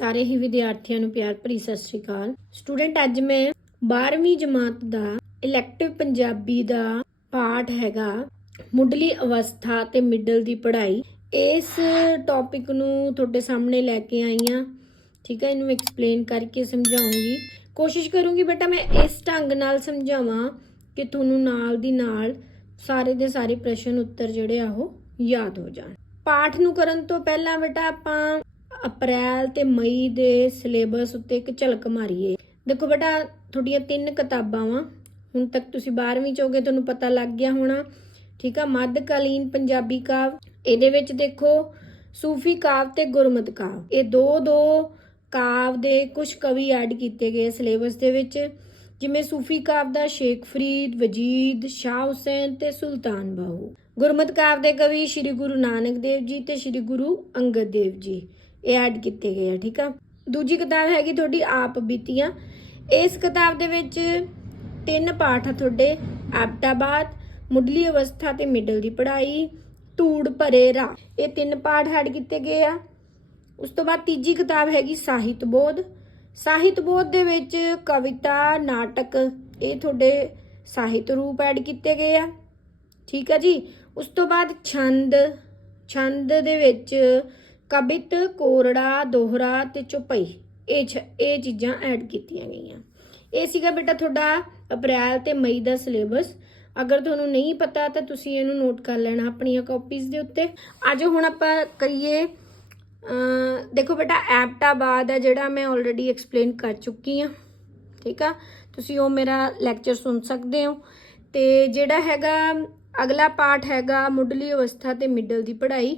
ਸਾਰੇ ਹੀ ਵਿਦਿਆਰਥੀਆਂ ਨੂੰ ਪਿਆਰ ਭਰੀ ਸਤਿ ਸ਼੍ਰੀ ਅਕਾਲ। ਸਟੂਡੈਂਟ ਅੱਜ ਮੈਂ 12ਵੀਂ ਜਮਾਤ ਦਾ ਇਲੈਕਟਿਵ ਪੰਜਾਬੀ ਦਾ ਪਾਠ ਹੈਗਾ, ਮੁੱਢਲੀ ਅਵਸਥਾ ਤੇ ਮਿਡਲ ਦੀ ਪੜ੍ਹਾਈ। ਇਸ ਟੌਪਿਕ ਨੂੰ ਤੁਹਾਡੇ ਸਾਹਮਣੇ ਲੈ ਕੇ ਆਈ ਹਾਂ। ਠੀਕ ਹੈ, ਇਹਨੂੰ ਐਕਸਪਲੇਨ ਕਰਕੇ ਸਮਝਾਉਂਗੀ। ਕੋਸ਼ਿਸ਼ ਕਰੂੰਗੀ ਬੇਟਾ ਮੈਂ ਇਸ ਢੰਗ ਨਾਲ ਸਮਝਾਵਾਂ ਕਿ ਤੁਹਾਨੂੰ ਨਾਲ ਦੀ ਨਾਲ ਸਾਰੇ ਦੇ ਸਾਰੇ ਪ੍ਰਸ਼ਨ ਉੱਤਰ ਜਿਹੜੇ ਆ ਉਹ ਯਾਦ ਹੋ ਜਾਣ। ਪਾਠ ਨੂੰ ਕਰਨ ਤੋਂ ਪਹਿਲਾਂ ਬੇਟਾ ਆਪਾਂ ਅਪ੍ਰੈਲ ਤੇ ਮਈ ਦੇ ਸਿਲੇਬਸ ਉੱਤੇ ਇੱਕ ਝਲਕ ਮਾਰੀਏ। ਦੇਖੋ ਬੇਟਾ, ਤੁਹਾਡੀਆਂ ਤਿੰਨ ਕਿਤਾਬਾਂ। ਵਾ ਹੁਣ ਤੱਕ ਤੁਸੀਂ 12ਵੀਂ ਚ ਹੋਗੇ ਤੁਹਾਨੂੰ ਪਤਾ ਲੱਗ ਗਿਆ ਹੋਣਾ। ਠੀਕ ਆ, ਮੱਧਕਾਲੀਨ ਪੰਜਾਬੀ ਕਾਵ। ਇਹਦੇ ਵਿੱਚ ਦੇਖੋ, ਸੂਫੀ ਕਾਵ ਤੇ ਗੁਰਮਤਿ ਕਾਵ। ਇਹ ਦੋ ਦੋ ਕਾਵ ਦੇ ਕੁਝ ਕਵੀ ਐਡ ਕੀਤੇ ਗਏ ਸਿਲੇਬਸ ਦੇ ਵਿੱਚ, ਜਿਵੇਂ ਸੂਫੀ ਕਾਵ ਦਾ ਸ਼ੇਖ ਫਰੀਦ, ਵਜੀਦ, ਸ਼ਾਹ ਹੁਸੈਨ ਤੇ ਸੁਲਤਾਨ ਬਾਹੂ। ਗੁਰਮਤ ਕਾਵ ਦੇ ਕਵੀ ਸ੍ਰੀ ਗੁਰੂ ਨਾਨਕ ਦੇਵ ਜੀ ਤੇ ਸ੍ਰੀ ਗੁਰੂ ਅੰਗਦ ਦੇਵ ਜੀ। ਇਹ ਐਡ ਕੀਤੇ ਗਏ ਆ, ਠੀਕ ਆ? ਦੂਜੀ ਕਿਤਾਬ ਹੈਗੀ ਤੁਹਾਡੀ ਆਪ ਬੀਤੀਆਂ। ਇਸ ਕਿਤਾਬ ਦੇ ਵਿੱਚ ਤਿੰਨ ਪਾਠ ਆ ਤੁਹਾਡੇ ਐਬਟਾਬਾਦ ਮੁੱਢਲੀ ਅਵਸਥਾ ਤੇ ਮਿਡਲ ਦੀ ਪੜ੍ਹਾਈ, ਧੂੜ ਭਰੇ ਰਾਹ। ਇਹ ਤਿੰਨ ਪਾਠ ਐਡ ਕੀਤੇ ਗਏ ਆ। ਉਸ ਤੋਂ ਬਾਅਦ ਤੀਜੀ ਕਿਤਾਬ ਹੈਗੀ ਸਾਹਿਤ ਬੋਧ। ਸਾਹਿਤ ਬੋਧ ਦੇ ਵਿੱਚ ਕਵਿਤਾ, ਨਾਟਕ, ਇਹ ਤੁਹਾਡੇ ਸਾਹਿਤ ਰੂਪ ਐਡ ਕੀਤੇ ਗਏ ਆ। ਠੀਕ ਆ ਜੀ? ਉਸ ਤੋਂ ਬਾਅਦ ਛੰਦ ਛੰਦ ਦੇ ਵਿੱਚ ਕਵਿਤ ਕੋਰੜਾ, ਦੋਹਰਾ ਤੇ ਚੁਪਈ। ਇਹ ਛ- ਇਹ ਚੀਜ਼ਾਂ ਐਡ ਕੀਤੀਆਂ ਗਈਆਂ। ਇਹ ਸੀਗਾ ਬੇਟਾ ਤੁਹਾਡਾ ਅਪ੍ਰੈਲ ਤੇ ਮਈ ਦਾ ਸਿਲੇਬਸ। ਅਗਰ ਤੁਹਾਨੂੰ ਨਹੀਂ ਪਤਾ ਤਾਂ ਤੁਸੀਂ ਇਹਨੂੰ ਨੋਟ ਕਰ ਲੈਣਾ ਆਪਣੀਆਂ ਕਾਪੀਜ਼ ਦੇ ਉੱਤੇ। ਅੱਜ ਹੁਣ ਆਪਾਂ ਕਰੀਏ ਦੇਖੋ ਬੇਟਾ ਐਪਟਾਬਾਦ ਹੈ ਜਿਹੜਾ ਮੈਂ ਆਲਰੇਡੀ ਐਕਸਪਲੇਨ ਕਰ ਚੁੱਕੀ ਹਾਂ। ਠੀਕ ਆ? ਤੁਸੀਂ ਉਹ ਮੇਰਾ ਲੈਕਚਰ ਸੁਣ ਸਕਦੇ ਹੋ। ਤੇ ਜਿਹੜਾ ਹੈਗਾ ਅਗਲਾ ਪਾਠ ਹੈਗਾ ਮੁੱਢਲੀ ਅਵਸਥਾ ਤੇ ਮਿਡਲ ਦੀ ਪੜ੍ਹਾਈ।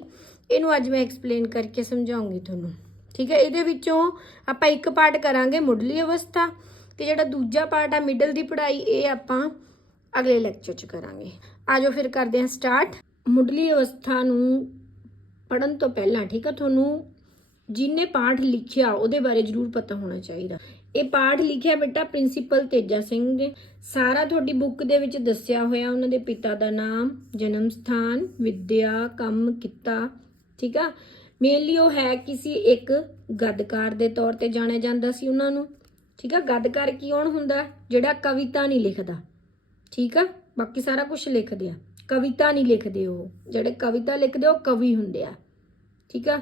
ਇਹਨੂੰ ਅੱਜ ਮੈਂ ਐਕਸਪਲੇਨ ਕਰਕੇ ਸਮਝਾਉਂਗੀ ਤੁਹਾਨੂੰ। ਠੀਕ ਹੈ? ਇਹਦੇ ਵਿੱਚੋਂ ਆਪਾਂ ਇੱਕ ਪਾਠ ਕਰਾਂਗੇ ਮੁੱਢਲੀ ਅਵਸਥਾ ਤੇ ਜਿਹੜਾ ਦੂਜਾ ਪਾਠ ਆ ਮਿਡਲ ਦੀ ਪੜ੍ਹਾਈ, ਇਹ ਆਪਾਂ ਅਗਲੇ ਲੈਕਚਰ 'ਚ ਕਰਾਂਗੇ। ਆਜੋ ਫਿਰ ਕਰਦੇ ਹਾਂ ਸਟਾਰਟ ਮੁੱਢਲੀ ਅਵਸਥਾ ਨੂੰ ਪੜਨ ਤੋਂ ਪਹਿਲਾਂ, ਠੀਕ ਆ? ਤੁਹਾਨੂੰ ਜਿਹਨੇ ਪਾਠ ਲਿਖਿਆ ਉਹਦੇ ਬਾਰੇ ਜ਼ਰੂਰ ਪਤਾ ਹੋਣਾ ਚਾਹੀਦਾ। ਇਹ ਪਾਠ ਲਿਖਿਆ ਬੇਟਾ ਪ੍ਰਿੰਸੀਪਲ ਤੇਜਾ ਸਿੰਘ ਨੇ। ਸਾਰਾ ਤੁਹਾਡੀ ਬੁੱਕ ਦੇ ਵਿੱਚ ਦੱਸਿਆ ਹੋਇਆ, ਉਹਨਾਂ ਦੇ ਪਿਤਾ ਦਾ ਨਾਮ, ਜਨਮ ਸਥਾਨ, ਵਿੱਦਿਆ, ਕੰਮ ਕੀਤਾ ਠੀਕ ਆ? ਮੇਨਲੀ ਉਹ ਹੈ ਕਿਸੇ ਇੱਕ ਗੱਦਕਾਰ ਦੇ ਤੌਰ ਤੇ ਜਾਣਿਆ ਜਾਂਦਾ ਸੀ ਉਹਨਾਂ ਨੂੰ। ਠੀਕ ਆ? ਗੱਦਕਾਰ ਕੀ ਕੌਣ ਹੁੰਦਾ? ਜਿਹੜਾ ਕਵਿਤਾ ਨਹੀਂ ਲਿਖਦਾ। ਠੀਕ ਆ? ਬਾਕੀ ਸਾਰਾ ਕੁਝ ਲਿਖਦੇ ਆ। ਕਵਿਤਾ ਨਹੀਂ ਲਿਖਦੇ ਉਹ। ਜਿਹੜੇ ਕਵਿਤਾ ਲਿਖਦੇ ਉਹ ਕਵੀ ਹੁੰਦੇ ਆ। ਠੀਕ ਆ?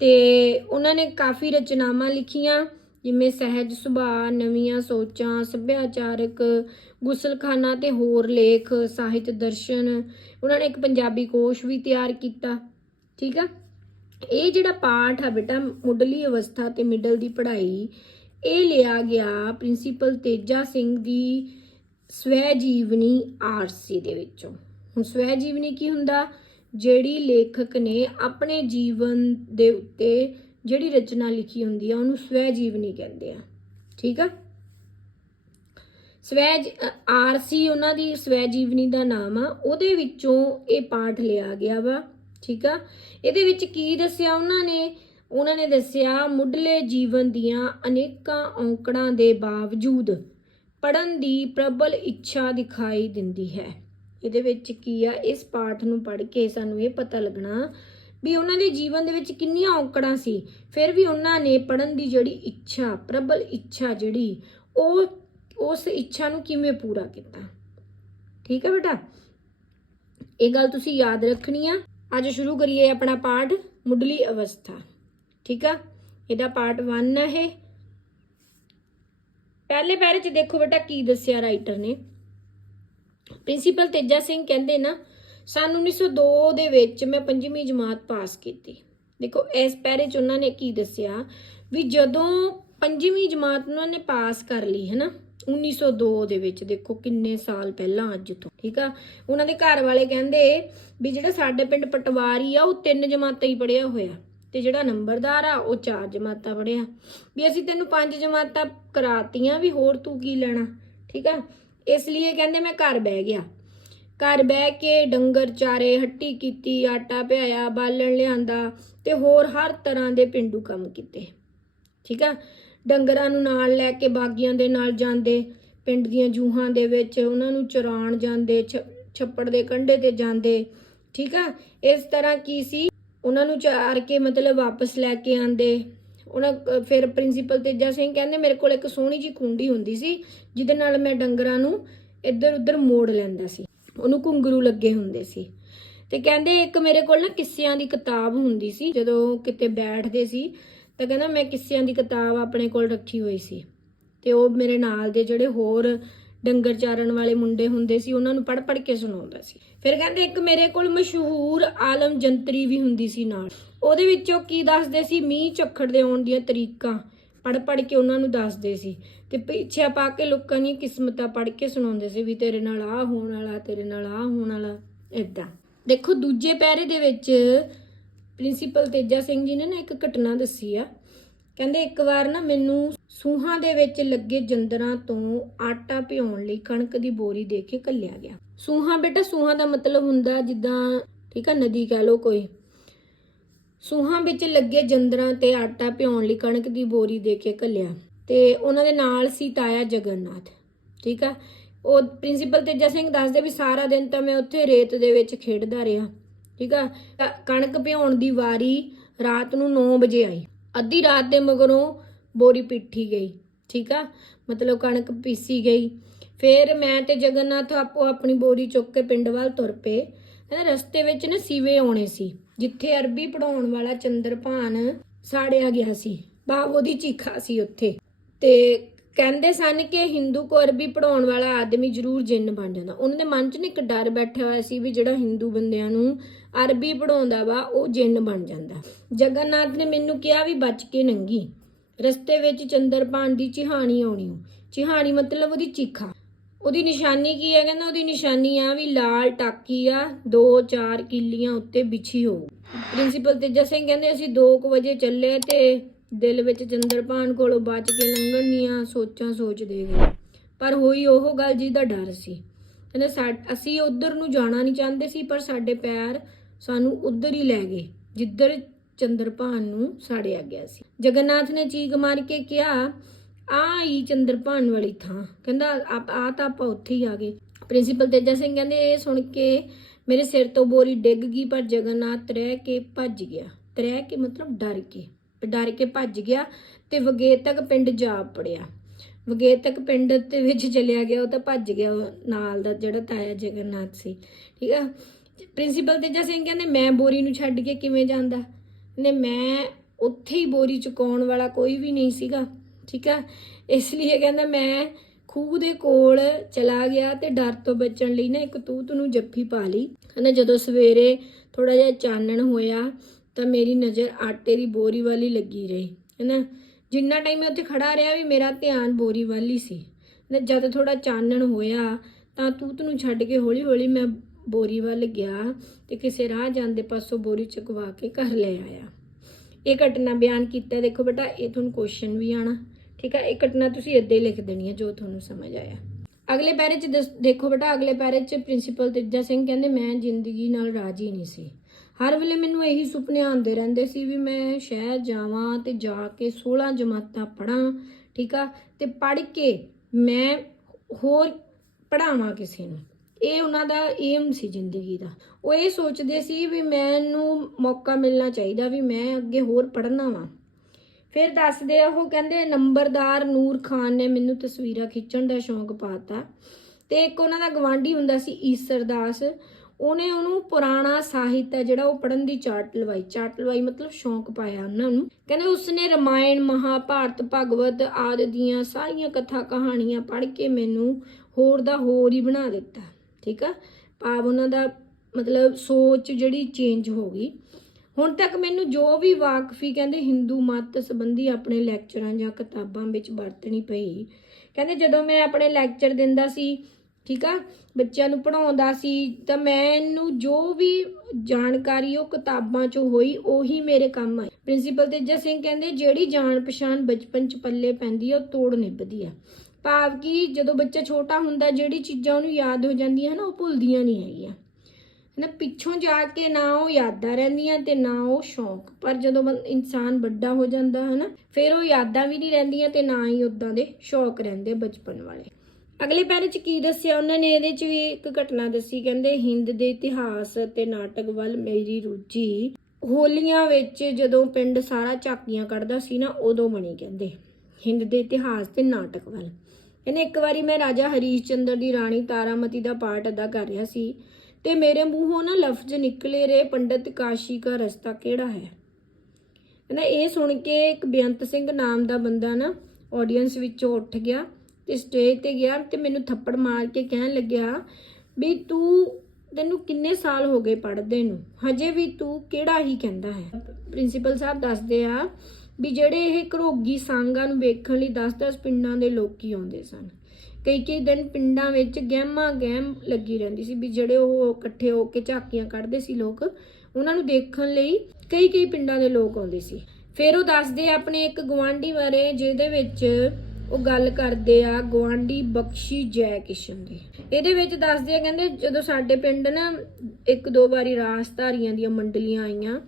ਤੇ ਉਹਨਾਂ ਨੇ ਕਾਫੀ ਰਚਨਾਵਾਂ ਲਿਖੀਆਂ, ਜਿਵੇਂ ਸਹਿਜ ਸੁਭਾਅ, ਨਵੀਆਂ ਸੋਚਾਂ, ਸੱਭਿਆਚਾਰਕ ਗੁਸਲਖਾਨਾ ਤੇ ਹੋਰ ਲੇਖ, ਸਾਹਿਤ ਦਰਸ਼ਨ। ਉਹਨਾਂ ਨੇ ਇੱਕ ਪੰਜਾਬੀ ਕੋਸ਼ ਵੀ ਤਿਆਰ ਕੀਤਾ। ਠੀਕ ਆ? ਇਹ ਜਿਹੜਾ ਪਾਠ ਆ ਬੇਟਾ, ਮੁੱਢਲੀ ਅਵਸਥਾ ਤੇ ਮਿਡਲ ਦੀ ਪੜ੍ਹਾਈ, ਇਹ ਲਿਆ ਗਿਆ ਪ੍ਰਿੰਸੀਪਲ ਤੇਜਾ ਸਿੰਘ ਦੀ ਸਵੈ ਜੀਵਨੀ ਆਰਸੀ ਦੇ ਵਿੱਚੋਂ। ਹੁਣ ਸਵੈ ਜੀਵਨੀ ਕੀ ਹੁੰਦਾ? ਜਿਹੜੀ ਲੇਖਕ ਨੇ ਆਪਣੇ ਜੀਵਨ ਦੇ ਉੱਤੇ ਜਿਹੜੀ ਰਚਨਾ ਲਿਖੀ ਹੁੰਦੀ ਆ, ਉਹਨੂੰ ਸਵੈ ਜੀਵਨੀ ਕਹਿੰਦੇ ਆ। ਠੀਕ ਆ? ਸਵੈ, ਆਰਸੀ ਉਹਨਾਂ ਦੀ ਸਵੈ ਜੀਵਨੀ ਦਾ ਨਾਮ ਆ, ਉਹਦੇ ਵਿੱਚੋਂ ਇਹ ਪਾਠ ਲਿਆ ਗਿਆ ਵਾ। ਠੀਕ ਆ? ਇਹਦੇ ਵਿੱਚ ਕੀ ਦੱਸਿਆ ਉਹਨਾਂ ਨੇ? ਉਹਨਾਂ ਨੇ ਦੱਸਿਆ, ਮੁੱਢਲੇ ਜੀਵਨ ਦੀਆਂ ਅਨੇਕਾਂ ਔਂਕੜਾਂ ਦੇ ਬਾਵਜੂਦ ਪੜਨ ਦੀ ਪ੍ਰਬਲ ਇੱਛਾ ਦਿਖਾਈ ਦਿੰਦੀ ਹੈ। ਇਹਦੇ ਵਿੱਚ ਕੀ ਆ? ਇਸ ਪਾਠ ਨੂੰ ਪੜ੍ਹ ਕੇ ਸਾਨੂੰ ਇਹ ਪਤਾ ਲੱਗਣਾ ਵੀ ਉਹਨਾਂ ਦੇ ਜੀਵਨ ਦੇ ਵਿੱਚ ਕਿੰਨੀਆਂ ਔਕੜਾਂ ਸੀ। ਫਿਰ ਵੀ ਉਹਨਾਂ ਨੇ ਪੜਨ ਦੀ ਜਿਹੜੀ ਇੱਛਾ, ਪ੍ਰਬਲ ਇੱਛਾ ਜਿਹੜੀ, ਉਹ ਉਸ ਇੱਛਾ ਨੂੰ ਕਿਵੇਂ ਪੂਰਾ ਕੀਤਾ? ਠੀਕ ਹੈ ਬੇਟਾ? ਇਹ ਗੱਲ ਤੁਸੀਂ ਯਾਦ ਰੱਖਣੀ ਆ। ਅੱਜ ਸ਼ੁਰੂ ਕਰੀਏ ਆਪਣਾ ਪਾਠ ਮੁੱਢਲੀ ਅਵਸਥਾ। ਠੀਕ ਆ? ਇਹਦਾ ਪਾਰਟ 1 ਹੈ ਇਹ। ਪਹਿਲੇ ਪੈਰੇ 'ਚ ਦੇਖੋ ਬੇਟਾ ਕੀ ਦੱਸਿਆ ਰਾਈਟਰ ਨੇ। ਪ੍ਰਿੰਸੀਪਲ ਤੇਜਾ ਸਿੰਘ ਕਹਿੰਦੇ ਨਾ, ਸਨ 1902 ਦੇ ਵਿੱਚ ਮੈਂ ਪੰਜਵੀਂ ਜਮਾਤ ਪਾਸ ਕੀਤੀ। ਦੇਖੋ, ਇਸ ਪੈਰੇ 'ਚ ਉਹਨਾਂ ਨੇ ਕੀ ਦੱਸਿਆ ਵੀ ਜਦੋਂ ਪੰਜਵੀਂ ਜਮਾਤ ਉਹਨਾਂ ਨੇ ਪਾਸ ਕਰ ਲਈ ਹੈ ਨਾ 1902 ਦੇ ਵਿੱਚ ਦੇਖੋ ਕਿੰਨੇ ਸਾਲ ਪਹਿਲਾਂ ਅੱਜ ਤੋਂ, ਠੀਕ ਆ? ਉਹਨਾਂ ਦੇ ਘਰ ਵਾਲੇ ਕਹਿੰਦੇ ਵੀ ਜਿਹੜਾ ਸਾਡੇ ਪਿੰਡ ਪਟਵਾਰੀ ਆ, ਉਹ ਤਿੰਨ ਜਮਾਤਾਂ ਹੀ ਪੜਿਆ ਹੋਇਆ। ਤੇ ਜਿਹੜਾ ਨੰਬਰਦਾਰ ਆ, ਉਹ ਚਾਰ ਜਮਾਤਾਂ ਪੜਿਆ ਵੀ ਅਸੀਂ ਤੈਨੂੰ ਪੰਜ ਜਮਾਤਾਂ ਕਰਾਤੀਆਂ, ਵੀ ਹੋਰ ਤੂੰ ਕੀ ਲੈਣਾ, ਠੀਕ ਆ? ਇਸ ਲਈ ਕਹਿੰਦੇ ਮੈਂ ਘਰ ਬਹਿ ਗਿਆ। ਘਰ ਬਹਿ ਕੇ ਡੰਗਰ ਚਾਰੇ ਹੱਟੀ ਕੀਤੀ, ਆਟਾ ਪਿਆਇਆ, ਬਾਲਣ ਲਿਆਂਦਾ ਤੇ ਹੋਰ ਹਰ ਤਰ੍ਹਾਂ ਦੇ ਪਿੰਡੂ ਕੰਮ ਕੀਤੇ। ਠੀਕ ਆ? ਡੰਗਰਾਂ ਨੂੰ ਨਾਲ ਲੈ ਕੇ ਬਾਗੀਆਂ ਦੇ ਨਾਲ ਜਾਂਦੇ, ਪਿੰਡ ਦੀਆਂ ਜੂਹਾਂ ਦੇ ਵਿੱਚ ਉਹਨਾਂ ਨੂੰ ਚਰਾਉਣ ਜਾਂਦੇ ਛੱਪੜ ਦੇ ਕੰਢੇ ਤੇ ਜਾਂਦੇ। ਠੀਕ ਆ? ਇਸ ਤਰ੍ਹਾਂ ਕੀ ਸੀ? ਉਹਨਾਂ ਨੂੰ ਚਾਰ ਕੇ ਮਤਲਬ ਵਾਪਸ ਲੈ ਕੇ ਆਂਦੇ ਉਹਨਾਂ ਫਿਰ ਪ੍ਰਿੰਸੀਪਲ ਤੇਜਾ ਸਿੰਘ ਕਹਿੰਦੇ, ਮੇਰੇ ਕੋਲ ਇੱਕ ਸੋਹਣੀ ਜੀ ਕੁੰਡੀ ਹੁੰਦੀ ਸੀ, ਜਿਹਦੇ ਨਾਲ ਮੈਂ ਡੰਗਰਾਂ ਨੂੰ ਇੱਧਰ ਉੱਧਰ ਮੋੜ ਲੈਂਦਾ ਸੀ। ਉਹਨੂੰ ਘੁੰਗਰੂ ਲੱਗੇ ਹੁੰਦੇ ਸੀ। ਤੇ ਕਹਿੰਦੇ, ਇੱਕ ਮੇਰੇ ਕੋਲ ਨਾ ਕਿੱਸਿਆਂ ਦੀ ਕਿਤਾਬ ਹੁੰਦੀ ਸੀ, ਜਦੋਂ ਕਿਤੇ ਬੈਠਦੇ ਸੀ ਤਾਂ ਕਹਿੰਦਾ ਮੈਂ ਕਿੱਸਿਆਂ ਦੀ ਕਿਤਾਬ ਆਪਣੇ ਕੋਲ ਰੱਖੀ ਹੋਈ ਸੀ। ਤੇ ਉਹ ਮੇਰੇ ਨਾਲ ਦੇ ਜਿਹੜੇ ਹੋਰ ਡੰਗਰ ਚਾਰਨ ਵਾਲੇ ਮੁੰਡੇ ਹੁੰਦੇ ਸੀ, ਉਹਨਾਂ ਨੂੰ ਪੜ ਪੜ ਕੇ ਸੁਣਾਉਂਦਾ ਸੀ। ਫਿਰ ਕਹਿੰਦੇ ਇੱਕ ਮੇਰੇ ਕੋਲ ਮਸ਼ਹੂਰ ਆਲਮ ਜੰਤਰੀ ਵੀ ਹੁੰਦੀ ਸੀ ਨਾਲ। ਉਹਦੇ ਵਿੱਚੋਂ ਕੀ ਦੱਸਦੇ ਸੀ? ਮੀਂਹ ਝੱਖੜ ਦੇ ਆਉਣ ਦੀਆਂ ਤਰੀਕਾਂ। ਪੜ ਪੜ ਕੇ ਉਹਨਾਂ ਨੂੰ ਦੱਸਦੇ ਸੀ। ਤੇ ਪਿੱਛੇ ਪਾ ਕੇ ਲੋਕਾਂ ਦੀਆਂ ਕਿਸਮਤਾਂ ਪੜ ਕੇ ਸੁਣਾਉਂਦੇ ਸੀ ਵੀ ਤੇਰੇ ਨਾਲ ਆ ਹੋਣ ਵਾਲਾ, ਤੇਰੇ ਨਾਲ ਆ ਹੋਣ ਵਾਲਾ ਇਦਾਂ ਦੇਖੋ, ਦੂਜੇ ਪੈਰੇ ਦੇ ਵਿੱਚ ਪ੍ਰਿੰਸੀਪਲ ਤੇਜਾ ਸਿੰਘ ਜੀ ਨੇ ਨਾ ਇੱਕ ਘਟਨਾ ਦੱਸੀ ਆ। ਕਹਿੰਦੇ ਇੱਕ ਵਾਰ ਨਾ ਮੈਨੂੰ ਸੂਹਾਂ ਦੇ ਵਿੱਚ ਲੱਗੇ ਜੰਦਰਾਂ ਤੋਂ ਆਟਾ ਭਿਉਣ ਲਈ ਕਣਕ ਦੀ ਬੋਰੀ ਦੇ ਕੇ ਕੱਲਿਆ ਗਿਆ। ਸੂਹਾਂ ਬੇਟਾ, ਸੂਹਾਂ ਦਾ ਮਤਲਬ ਹੁੰਦਾ ਜਿੱਦਾਂ, ਠੀਕ ਆ, ਨਦੀ ਕਹਿ ਲੋ ਕੋਈ। ਸੂਹਾਂ ਵਿੱਚ ਲੱਗੇ ਜੰਦਰਾਂ ਤੇ ਆਟਾ ਭਿਉਣ ਲਈ ਕਣਕ ਦੀ ਬੋਰੀ ਦੇ ਕੇ ਕੱਲਿਆ ਤੇ ਉਹਨਾਂ ਦੇ ਨਾਲ ਸੀ ਤਾਇਆ ਜਗਨਨਾਥ, ਠੀਕ ਆ। ਉਹ ਪ੍ਰਿੰਸੀਪਲ ਤੇਜਾ ਸਿੰਘ ਦੱਸਦੇ ਵੀ ਸਾਰਾ ਦਿਨ ਤਾਂ ਮੈਂ ਉੱਥੇ ਰੇਤ ਦੇ ਵਿੱਚ ਖੇਡਦਾ ਰਿਹਾ। ਠੀਕ ਆ? ਤਾਂ ਕਣਕ ਭਿਉਣ ਦੀ ਵਾਰੀ ਰਾਤ ਨੂੰ 9 ਵਜੇ ਆਈ। ਅੱਧੀ ਰਾਤ ਦੇ ਮਗਰੋਂ ਬੋਰੀ ਪਿੱਠੀ ਗਈ, ਠੀਕ ਆ? ਮਤਲਬ ਕਣਕ ਪੀਸੀ ਗਈ। ਫਿਰ ਮੈਂ ਤੇ ਜਗਨਨਾਥ ਆਪੋ ਆਪਣੀ ਬੋਰੀ ਚੁੱਕ ਕੇ ਪਿੰਡ ਵੱਲ ਤੁਰ ਪਏ। ਕਹਿੰਦੇ ਰਸਤੇ ਵਿੱਚ ਨਾ ਸੀਵੇ ਆਉਣੇ ਸੀ, ਜਿੱਥੇ ਅਰਬੀ ਪੜਾਉਣ ਵਾਲਾ ਚੰਦਰਭਾਨ ਸਾੜਿਆ ਗਿਆ ਸੀ। ਬਾਬ ਉਹਦੀ ਚੀਖਾ ਸੀ ਉੱਥੇ। ਤੇ ਕਹਿੰਦੇ ਸਨ ਕਿ ਹਿੰਦੂ ਕੋ ਅਰਬੀ ਪੜਾਉਣ ਵਾਲਾ ਆਦਮੀ ਜ਼ਰੂਰ ਜਿੰਨ ਬਣ ਜਾਂਦਾ। ਉਹਨਾਂ ਦੇ ਮਨ 'ਚ ਨਾ ਇੱਕ ਡਰ ਬੈਠਿਆ ਹੋਇਆ ਸੀ ਵੀ ਜਿਹੜਾ ਹਿੰਦੂ ਬੰਦਿਆਂ ਨੂੰ ਅਰਬੀ ਪੜਾਉਂਦਾ ਵਾ, ਉਹ ਜਿੰਨ ਬਣ ਜਾਂਦਾ। ਜਗਨਨਾਥ ਨੇ ਮੈਨੂੰ ਕਿਹਾ ਵੀ ਬਚ ਕੇ ਨੰਗੀ। ਰਸਤੇ ਵਿੱਚ ਚੰਦਰਪਾਨ ਦੀ ਚਿਹਾਣੀ ਆਉਣੀ ਚਿਹਾਣੀ ਮਤਲਬ ਉਹਦੀ ਚੀਖਾ। ਉਹਦੀ ਨਿਸ਼ਾਨੀ ਕੀ ਹੈ? ਕਹਿੰਦਾ ਉਹਦੀ ਨਿਸ਼ਾਨੀ ਆ ਵੀ ਲਾਲ ਟਾਕੀ ਆ, ਦੋ ਚਾਰ ਕਿੱਲੀਆਂ ਉੱਤੇ ਵਿਛੀ ਹੋ ਪ੍ਰਿੰਸੀਪਲ ਤੇਜਾ ਸਿੰਘ ਕਹਿੰਦੇ ਅਸੀਂ 2 ਵਜੇ ਚੱਲੇ ਤੇ ਦਿਲ ਵਿੱਚ ਚੰਦਰਪਾਨ ਕੋਲੋਂ ਬਚ ਕੇ ਲੰਘਣ ਦੀਆਂ ਸੋਚਾਂ ਸੋਚਦੇ ਗਏ। ਪਰ ਹੋਈ ਉਹ ਗੱਲ ਜਿਹਦਾ ਡਰ ਸੀ। ਕਹਿੰਦੇ ਸਾ- ਅਸੀਂ ਉਧਰ ਨੂੰ ਜਾਣਾ ਨਹੀਂ ਚਾਹੁੰਦੇ ਸੀ, ਪਰ ਸਾਡੇ ਪੈਰ ਸਾਨੂੰ ਉਧਰ ਹੀ ਲੈ ਗਏ, ਜਿੱਧਰ ਚੰਦਰਪਾਨ ਨੂੰ ਸਾੜਿਆ ਗਿਆ ਸੀ। ਜਗਨਨਾਥ ਨੇ ਚੀਕ ਮਾਰ ਕੇ ਕਿਹਾ, ਆ ਹੀ ਚੰਦਰਪਾਨ ਵਾਲੀ ਥਾਂ। ਕਹਿੰਦਾ ਆ ਆ ਤਾਂ ਆਪਾਂ ਉੱਥੇ ਹੀ ਆ ਗਏ। ਪ੍ਰਿੰਸੀਪਲ ਤੇਜਾ ਸਿੰਘ ਕਹਿੰਦੇ, ਇਹ ਸੁਣ ਕੇ ਮੇਰੇ ਸਿਰ ਤੋਂ ਬੋਰੀ ਡਿੱਗ ਗਈ, ਪਰ ਜਗਨਨਾਥ ਤ੍ਰਹਿ ਕੇ ਭੱਜ ਗਿਆ। ਤ੍ਰਹਿ ਕੇ ਮਤਲਬ ਡਰ ਕੇ। ਡਰ ਕੇ ਭੱਜ ਗਿਆ ਤੇ ਵਗੇਤਕ ਪਿੰਡ ਜਾ ਪੜਿਆ। ਵਗੇਤਕ ਪਿੰਡ ਦੇ ਵਿੱਚ ਚਲਿਆ ਗਿਆ, ਉਹ ਤਾਂ ਭੱਜ ਗਿਆ ਉਹ ਨਾਲ ਦਾ ਜਿਹੜਾ ਤਾਇਆ ਜਗਨਨਾਥ ਸੀ, ਠੀਕ ਆ? ਪ੍ਰਿੰਸੀਪਲ ਤੇਜਾ ਸਿੰਘ ਕਹਿੰਦੇ, ਮੈਂ ਬੋਰੀ ਨੂੰ ਛੱਡ ਕੇ ਕਿਵੇਂ ਜਾਂਦਾ? ਨੇ ਮੈਂ ਉੱਥੇ ਹੀ ਬੋਰੀ ਚੁਕਾਉਣ ਵਾਲਾ ਕੋਈ ਵੀ ਨਹੀਂ ਸੀਗਾ, ਠੀਕ ਆ? ਇਸ ਲਈ ਕਹਿੰਦਾ, ਮੈਂ ਖੂਹ ਦੇ ਕੋਲ ਚਲਾ ਗਿਆ ਤੇ ਡਰ ਤੋਂ ਬਚਣ ਲਈ ਨਾ ਇੱਕ ਤੂਤ ਨੂੰ ਜੱਫੀ ਪਾ ਲਈ। ਕਹਿੰਦਾ, ਜਦੋਂ ਸਵੇਰੇ ਥੋੜਾ ਜਿਹਾ ਚਾਨਣ ਹੋਇਆ ਤਾਂ ਮੇਰੀ ਨਜ਼ਰ ਆਟੇ ਦੀ ਬੋਰੀ ਵਾਲੀ ਲੱਗੀ ਰਹੀ ਹੈਨਾ ਜਿੰਨਾ ਟਾਈਮ ਮੈਂ ਉੱਥੇ ਖੜਾ ਰਿਹਾ ਵੀ ਮੇਰਾ ਧਿਆਨ ਬੋਰੀ ਵੱਲ ਹੀ ਸੀ ਜਦ ਥੋੜਾ ਚਾਨਣ ਹੋਇਆ, ਤਾਂ ਤੂਤ ਨੂੰ ਛੱਡ ਕੇ ਹੌਲੀ ਹੌਲੀ ਮੈਂ ਬੋਰੀ ਵੱਲ ਗਿਆ ਤੇ ਕਿਸੇ ਰਾਹ ਜਾਂਦੇ ਪਾਸੋਂ ਬੋਰੀ ਚੁਕਵਾ ਕੇ ਘਰ ਲੈ ਆਇਆ। ਇਹ ਘਟਨਾ ਬਿਆਨ ਕੀਤਾ, ਦੇਖੋ ਬੇਟਾ, ਇਹ ਤੁਹਾਨੂੰ ਕੁਐਸਚਨ ਵੀ ਆਣਾ ਠੀਕ ਹੈ ਇਹ ਘਟਨਾ ਤੁਸੀਂ ਇੱਦਾਂ ਹੀ ਲਿਖ ਦੇਣੀ ਹੈ ਜੋ ਤੁਹਾਨੂੰ ਸਮਝ ਆਇਆ। ਅਗਲੇ ਪੈਰੇ 'ਚ ਦੱਸ- ਦੇਖੋ ਬੇਟਾ, ਅਗਲੇ ਪੈਰੇ 'ਚ ਪ੍ਰਿੰਸੀਪਲ ਤੇਜਾ ਸਿੰਘ ਕਹਿੰਦੇ, ਮੈਂ ਜ਼ਿੰਦਗੀ ਨਾਲ ਰਾਜੀ ਨਹੀਂ ਸੀ। ਹਰ ਵੇਲੇ ਮੈਨੂੰ ਇਹੀ ਸੁਪਨੇ ਆਉਂਦੇ ਰਹਿੰਦੇ ਸੀ ਵੀ ਮੈਂ ਸ਼ਹਿਰ ਜਾਵਾਂ ਤੇ ਜਾ ਕੇ 16 ਜਮਾਤਾਂ ਪੜਾਂ ਠੀਕ ਆ? ਤੇ ਪੜ ਕੇ ਮੈਂ ਹੋਰ ਪੜਾਵਾਂ ਕਿਸੇ ਨੂੰ। ਇਹ ਉਹਨਾਂ ਦਾ ਏਮ ਸੀ ਜ਼ਿੰਦਗੀ ਦਾ। ਉਹ ਇਹ ਸੋਚਦੇ ਸੀ ਵੀ ਮੈਨੂੰ ਮੌਕਾ ਮਿਲਣਾ ਚਾਹੀਦਾ ਵੀ ਮੈਂ ਅੱਗੇ ਹੋਰ ਪੜ੍ਹਨਾ ਵਾਂ। ਫਿਰ ਦੱਸਦੇ ਆ, ਉਹ ਕਹਿੰਦੇ ਨੰਬਰਦਾਰ ਨੂਰ ਖਾਨ ਨੇ ਮੈਨੂੰ ਤਸਵੀਰਾਂ ਖਿੱਚਣ ਦਾ ਸ਼ੌਂਕ ਪਾਤਾ ਤੇ ਇੱਕ ਉਹਨਾਂ ਦਾ ਗਵਾਂਢੀ ਹੁੰਦਾ ਸੀ ਈਸਰ ਦਾਸ। ਉਹਨੇ ਉਹਨੂੰ ਪੁਰਾਣਾ ਸਾਹਿਤ ਹੈ ਜਿਹੜਾ ਉਹ ਪੜਨ ਦੀ ਚਾਟ ਲਵਾਈ। ਚਾਟ ਲਵਾਈ ਮਤਲਬ ਸ਼ੌਂਕ ਪਾਇਆ ਉਹਨਾਂ ਨੂੰ। ਕਹਿੰਦੇ ਉਸਨੇ ਰਮਾਇਣ, ਮਹਾਭਾਰਤ, ਭਗਵਤ ਆਦਿ ਦੀਆਂ ਸਾਰੀਆਂ ਕਥਾ ਕਹਾਣੀਆਂ ਪੜ੍ਹ ਕੇ ਮੈਨੂੰ ਹੋਰ ਦਾ ਹੋਰ ਹੀ ਬਣਾ ਦਿੱਤਾ, ਠੀਕ ਆ? ਭਾਵ ਉਹਨਾਂ ਦਾ ਮਤਲਬ ਸੋਚ ਜਿਹੜੀ ਚੇਂਜ ਹੋ ਗਈ। ਹੁਣ ਤੱਕ ਮੈਨੂੰ ਜੋ ਵੀ ਵਾਕਫੀ ਕਹਿੰਦੇ ਹਿੰਦੂ ਮਤ ਸੰਬੰਧੀ ਆਪਣੇ ਲੈਕਚਰਾਂ ਜਾਂ ਕਿਤਾਬਾਂ ਵਿੱਚ ਵਰਤਣੀ ਪਈ, ਕਹਿੰਦੇ ਜਦੋਂ ਮੈਂ ਆਪਣੇ ਲੈਕਚਰ ਦਿੰਦਾ ਸੀ ਠੀਕ ਆ? ਬੱਚਿਆਂ ਨੂੰ ਪੜਾਉਂਦਾ ਸੀ ਤਾਂ ਮੈਨੂੰ ਜੋ ਵੀ ਜਾਣਕਾਰੀ ਉਹ ਕਿਤਾਬਾਂ 'ਚੋਂ ਹੋਈ, ਉਹੀ ਮੇਰੇ ਕੰਮ ਆਈ। ਪ੍ਰਿੰਸੀਪਲ ਤੇਜਾ ਸਿੰਘ ਕਹਿੰਦੇ, ਜਿਹੜੀ ਜਾਣ ਪਛਾਣ ਬਚਪਨ 'ਚ ਪੱਲੇ ਪੈਂਦੀ ਆ, ਉਹ ਤੋੜ ਨਿਭਦੀ ਆ। ਭਾਵ ਕਿ ਜਦੋਂ ਬੱਚਾ ਛੋਟਾ ਹੁੰਦਾ, ਜਿਹੜੀ ਚੀਜ਼ਾਂ ਉਹਨੂੰ ਯਾਦ ਹੋ ਜਾਂਦੀਆਂ ਨਾ, ਉਹ ਭੁੱਲਦੀਆਂ ਨਹੀਂ ਹੈਗੀਆਂ। ਨਾ ਪਿੱਛੋਂ ਜਾ ਕੇ ਨਾ ਉਹ ਯਾਦਾਂ ਰਹਿੰਦੀਆਂ ਤੇ ਨਾ ਉਹ ਸ਼ੌਂਕ। ਪਰ ਜਦੋਂ ਬੰ- ਇਨਸਾਨ ਵੱਡਾ ਹੋ ਜਾਂਦਾ ਹੈ ਨਾ ਫਿਰ ਉਹ ਯਾਦਾਂ ਵੀ ਨਹੀਂ ਰਹਿੰਦੀਆਂ ਤੇ ਨਾ ਹੀ ਉਦਾਂ ਦੇ ਸ਼ੌਕ ਰਹਿੰਦੇ ਬਚਪਨ ਵਾਲੇ। ਅਗਲੇ ਪੈਰੇ 'ਚ ਕੀ ਦੱਸਿਆ? ਉਹਨਾਂ ਨੇ ਇਹਦੇ 'ਚ ਵੀ ਇੱਕ ਘਟਨਾ ਦੱਸੀ, ਕਹਿੰਦੇ ਹਿੰਦ ਦੇ ਇਤਿਹਾਸ ਤੇ ਨਾਟਕ ਵੱਲ ਮੇਰੀ ਰੁਚੀ। ਹੋਲੀਆਂ ਵਿੱਚ ਜਦੋਂ ਪਿੰਡ ਸਾਰਾ ਝਾਕੀਆਂ ਕੱਢਦਾ ਸੀ ਨਾ, ਉਦੋਂ ਬਣੀ, ਕਹਿੰਦੇ। ਹਿੰਦ ਦੇ ਇਤਿਹਾਸ ਤੇ ਨਾਟਕ ਵੱਲ। ਕਹਿੰਦੇ ਇੱਕ ਵਾਰੀ ਮੈਂ ਰਾਜਾ ਹਰੀਸ਼ ਚੰਦਰ ਦੀ ਰਾਣੀ ਤਾਰਾਮਤੀ ਦਾ ਪਾਠ ਅਦਾ ਕਰ ਰਿਹਾ ਸੀ ਤੇ ਮੇਰੇ ਮੂੰਹੋਂ ਨਾ ਲਫ਼ਜ਼ ਨਿਕਲੇ ਰੇ ਪੰਡਤ ਕਾਸ਼ੀ ਦਾ ਰਸਤਾ ਕਿਹੜਾ ਹੈ? ਕਹਿੰਦਾ ਇਹ ਸੁਣ ਕੇ ਇੱਕ ਬੇਅੰਤ ਸਿੰਘ ਨਾਮ ਦਾ ਬੰਦਾ ਨਾ ਆਡੀਅנס ਵਿੱਚੋਂ ਉੱਠ ਗਿਆ। ਸਟੇਜ ਤੇ ਗਿਆ ਤੇ ਮੈਨੂੰ ਥੱਪੜ ਮਾਰ ਕੇ ਕਹਿਣ ਲੱਗਿਆ ਵੀ ਤੂੰ ਤੈਨੂੰ ਕਿੰਨੇ ਸਾਲ ਹੋ ਗਏ ਪੜ੍ਹਦੇ ਨੂੰ? ਹਜੇ ਵੀ ਤੂੰ ਕਿਹੜਾ ਹੀ ਕਹਿੰਦਾ ਹੈ? ਪ੍ਰਿੰਸੀਪਲ ਸਾਹਿਬ ਦੱਸਦੇ ਆ ਵੀ ਜਿਹੜੇ ਇਹ ਘਰੋਗੀ ਸਾਂਗਾਂ ਨੂੰ ਵੇਖਣ ਲਈ 10-10 ਪਿੰਡਾਂ ਦੇ ਲੋਕੀ ਆਉਂਦੇ ਸਨ। ਕਈ ਕਈ ਦਿਨ ਪਿੰਡਾਂ ਵਿੱਚ ਗਹਿਮਾ ਗਹਿਮ ਲੱਗੀ ਰਹਿੰਦੀ ਸੀ ਵੀ ਜਿਹੜੇ ਉਹ ਇਕੱਠੇ ਹੋ ਕੇ ਝਾਕੀਆਂ ਕੱਢਦੇ ਸੀ ਲੋਕ, ਉਹਨਾਂ ਨੂੰ ਦੇਖਣ ਲਈ ਕਈ ਕਈ ਪਿੰਡਾਂ ਦੇ ਲੋਕ ਆਉਂਦੇ ਸੀ। ਫਿਰ ਉਹ ਦੱਸਦੇ ਆ ਆਪਣੇ ਇੱਕ ਗਵਾਂਢੀ ਬਾਰੇ ਜਿਹਦੇ ਵਿੱਚ ਉਹ ਗੱਲ ਕਰਦੇ ਆ ਗਵਾਂਢੀ ਬਖਸ਼ੀ ਜੈ ਕਿਸ਼ਨ ਦੀ। ਇਹਦੇ ਵਿੱਚ ਦੱਸਦੇ ਆ, ਕਹਿੰਦੇ ਜਦੋਂ ਸਾਡੇ ਪਿੰਡ ਨਾ ਇੱਕ ਦੋ ਵਾਰੀ ਰਾਸਧਾਰੀਆਂ ਦੀਆਂ ਮੰਡਲੀਆਂ ਆਈਆਂ,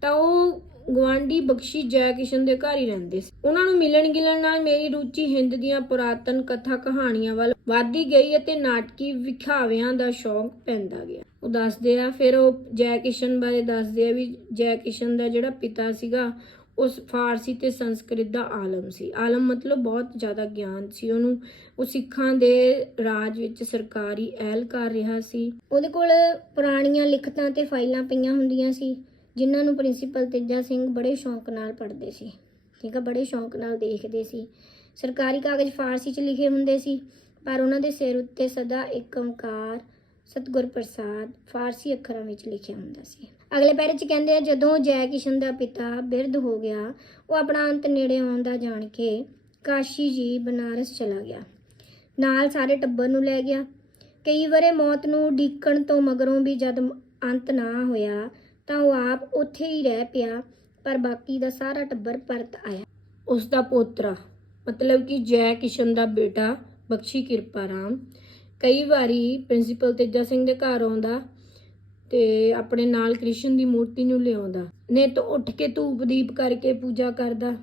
ਤਾਂ ਉਹ ਗਵਾਂਢੀ ਬਖਸ਼ੀ ਜੈ ਕਿਸ਼ਨ ਦੇ ਘਰ ਹੀ ਰਹਿੰਦੇ ਸੀ। ਉਹਨਾਂ ਨੂੰ ਮਿਲਣ ਗਿਲਣ ਨਾਲ ਮੇਰੀ ਰੁਚੀ ਹਿੰਦ ਦੀਆਂ ਪੁਰਾਤਨ ਕਥਾ ਕਹਾਣੀਆਂ ਵੱਲ ਵਧਦੀ ਗਈ ਅਤੇ ਨਾਟਕੀ ਵਿਖਾਵਿਆਂ ਦਾ ਸ਼ੌਂਕ ਪੈਂਦਾ ਗਿਆ। ਉਹ ਦੱਸਦੇ ਆ, ਫਿਰ ਉਹ ਜੈ ਕਿਸ਼ਨ ਬਾਰੇ ਦੱਸਦੇ ਆ ਵੀ ਜੈ ਕਿਸ਼ਨ ਦਾ ਜਿਹੜਾ ਪਿਤਾ ਸੀਗਾ ਉਸ ਫਾਰਸੀ ਤੇ ਸੰਸਕ੍ਰਿਤ ਦਾ ਆਲਮ ਸੀ। ਆਲਮ ਮਤਲਬ ਬਹੁਤ ਜ਼ਿਆਦਾ ਗਿਆਨ ਸੀ। ਉਹਨੂੰ, ਉਹ ਸਿੱਖਾਂ ਦੇ ਰਾਜ ਵਿੱਚ ਸਰਕਾਰੀ ਅਹਿਲ ਕਰ ਰਿਹਾ ਸੀ। ਉਹਦੇ ਕੋਲ ਪੁਰਾਣੀਆਂ ਲਿਖਤਾਂ ਤੇ ਫਾਈਲਾਂ ਪਈਆਂ ਹੁੰਦੀਆਂ ਸੀ, ਜਿਨ੍ਹਾਂ ਨੂੰ ਪ੍ਰਿੰਸੀਪਲ ਤੇਜਾ ਸਿੰਘ ਬੜੇ ਸ਼ੌਂਕ ਨਾਲ ਪੜ੍ਹਦੇ ਸੀ। ਠੀਕ ਆ, ਬੜੇ ਸ਼ੌਂਕ ਨਾਲ ਦੇਖਦੇ ਸੀ। ਸਰਕਾਰੀ ਕਾਗਜ਼ ਫਾਰਸੀ 'ਚ ਲਿਖੇ ਹੁੰਦੇ ਸੀ, ਪਰ ਉਹਨਾਂ ਦੇ ਸਿਰ ਉੱਤੇ ਸਦਾ ਇੱਕ ਓੰਕਾਰ, ਸਤਿਗੁਰ ਪ੍ਰਸਾਦ ਫਾਰਸੀ ਅੱਖਰਾਂ ਵਿੱਚ ਲਿਖਿਆ ਹੁੰਦਾ ਸੀ। ਅਗਲੇ ਪੈਰੇ 'ਚ ਕਹਿੰਦੇ ਆ, ਜਦੋਂ ਜੈ ਕਿਸ਼ਨ ਦਾ ਪਿਤਾ ਬਿਰਧ ਹੋ ਗਿਆ, ਉਹ ਆਪਣਾ ਅੰਤ ਨੇੜੇ ਆਉਂਦਾ ਜਾਣ ਕੇ ਕਾਸ਼ੀ ਜੀ ਬਨਾਰਸ ਚਲਾ ਗਿਆ। ਨਾਲ ਸਾਰੇ ਟੱਬਰ ਨੂੰ ਲੈ ਗਿਆ। ਕਈ ਵਾਰੇ ਮੌਤ ਨੂੰ ਡੀਕਣ ਤੋਂ ਮਗਰੋਂ ਵੀ ਜਦ ਅੰਤ ਨਾ ਹੋਇਆ, ਤਾਂ ਉਹ ਆਪ ਉੱਥੇ ਹੀ ਰਹਿ ਪਿਆ, ਪਰ ਬਾਕੀ ਦਾ ਸਾਰਾ ਟੱਬਰ ਪਰਤ ਆਇਆ। ਉਸ ਦਾ ਪੋਤਰਾ, ਮਤਲਬ ਕਿ ਜੈ ਕਿਸ਼ਨ ਦਾ ਬੇਟਾ ਬਖਸ਼ੀ ਕਿਰਪਾ ਰਾਮ, ਕਈ ਵਾਰੀ ਪ੍ਰਿੰਸੀਪਲ ਤੇਜਾ ਸਿੰਘ ਦੇ ਘਰ ਆਉਂਦਾ ਤੇ ਆਪਣੇ ਨਾਲ ਕ੍ਰਿਸ਼ਨ ਦੀ ਮੂਰਤੀ ਨੂੰ ਲਿਆਉਂਦਾ। ਨਿਤ ਉੱਠ ਕੇ ਧੂਪ ਦੀਪ ਕਰਕੇ ਪੂਜਾ ਕਰਦਾ।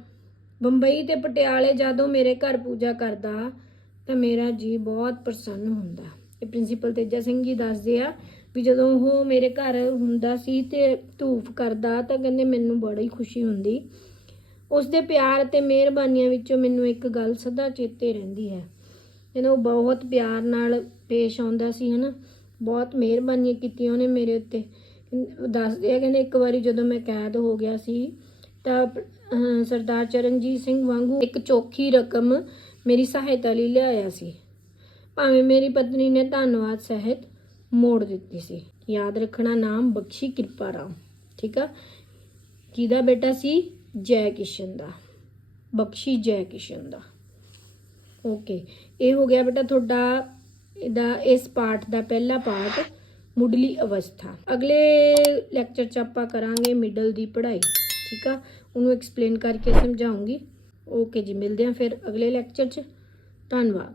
ਬੰਬਈ ਤੇ ਪਟਿਆਲੇ ਜਦੋਂ ਮੇਰੇ ਘਰ ਪੂਜਾ ਕਰਦਾ, ਤਾਂ ਮੇਰਾ ਜੀ ਬਹੁਤ ਪ੍ਰਸੰਨ ਹੁੰਦਾ। ਇਹ ਪ੍ਰਿੰਸੀਪਲ ਤੇਜਾ ਸਿੰਘ ਜੀ ਦੱਸਦੇ ਆ ਵੀ ਜਦੋਂ ਉਹ ਮੇਰੇ ਘਰ ਹੁੰਦਾ ਸੀ ਤੇ ਧੂਫ ਕਰਦਾ, ਤਾਂ ਕਹਿੰਦੇ ਮੈਨੂੰ ਬੜੀ ਖੁਸ਼ੀ ਹੁੰਦੀ। ਉਸ ਦੇ ਪਿਆਰ ਤੇ ਮਿਹਰਬਾਨੀਆਂ ਵਿੱਚੋਂ ਮੈਨੂੰ ਇੱਕ ਗੱਲ ਸਦਾ ਚੇਤੇ ਰਹਿੰਦੀ ਹੈ। ਇਹਨੂੰ ਬਹੁਤ ਪਿਆਰ ਨਾਲ ਪੇਸ਼ ਆਉਂਦਾ ਸੀ, ਹਨਾ? ਬਹੁਤ ਮਿਹਰਬਾਨੀਆਂ ਕੀਤੀਆਂ ਉਹਨੇ ਮੇਰੇ ਉੱਤੇ। ਦੱਸਦੇ ਆ, ਕਹਿੰਦੇ ਇੱਕ ਵਾਰੀ ਜਦੋਂ ਮੈਂ ਕੈਦ ਹੋ ਗਿਆ ਸੀ, ਤਾਂ ਸਰਦਾਰ ਚਰਨਜੀਤ ਸਿੰਘ ਵਾਂਗੂ ਇੱਕ ਚੋਖੀ ਰਕਮ ਮੇਰੀ ਸਹਾਇਤਾ ਲਈ ਲਿਆਇਆ ਸੀ। ਭਾਵੇਂ ਮੇਰੀ ਪਤਨੀ ਨੇ ਧੰਨਵਾਦ ਸਹਿਤ ਮੋੜ ਦਿੱਤੀ ਸੀ। ਯਾਦ ਰੱਖਣਾ ਨਾਮ ਬਖਸ਼ੀ ਕਿਰਪਾ ਰਾਮ। ਠੀਕ ਆ? ਕਿਹਦਾ ਬੇਟਾ ਸੀ? ਜੈ ਕਿਸ਼ਨ ਦਾ। ਬਖਸ਼ੀ ਜੈ ਕਿਸ਼ਨ ਦਾ। ਓਕੇ। ਇਹ ਹੋ ਗਿਆ ਬੇਟਾ ਤੁਹਾਡਾ ਇਹਦਾ ਇਸ ਪਾਠ ਦਾ ਪਹਿਲਾ ਪਾਠ ਮੁੱਢਲੀ ਅਵਸਥਾ। ਅਗਲੇ ਲੈਕਚਰ 'ਚ ਆਪਾਂ ਕਰਾਂਗੇ ਮਿਡਲ ਦੀ ਪੜ੍ਹਾਈ, ਠੀਕ ਆ? ਉਹਨੂੰ ਐਕਸਪਲੇਨ ਕਰਕੇ ਸਮਝਾਉਂਗੀ। ਓਕੇ ਜੀ, ਮਿਲਦੇ ਹਾਂ ਫਿਰ ਅਗਲੇ ਲੈਕਚਰ 'ਚ। ਧੰਨਵਾਦ।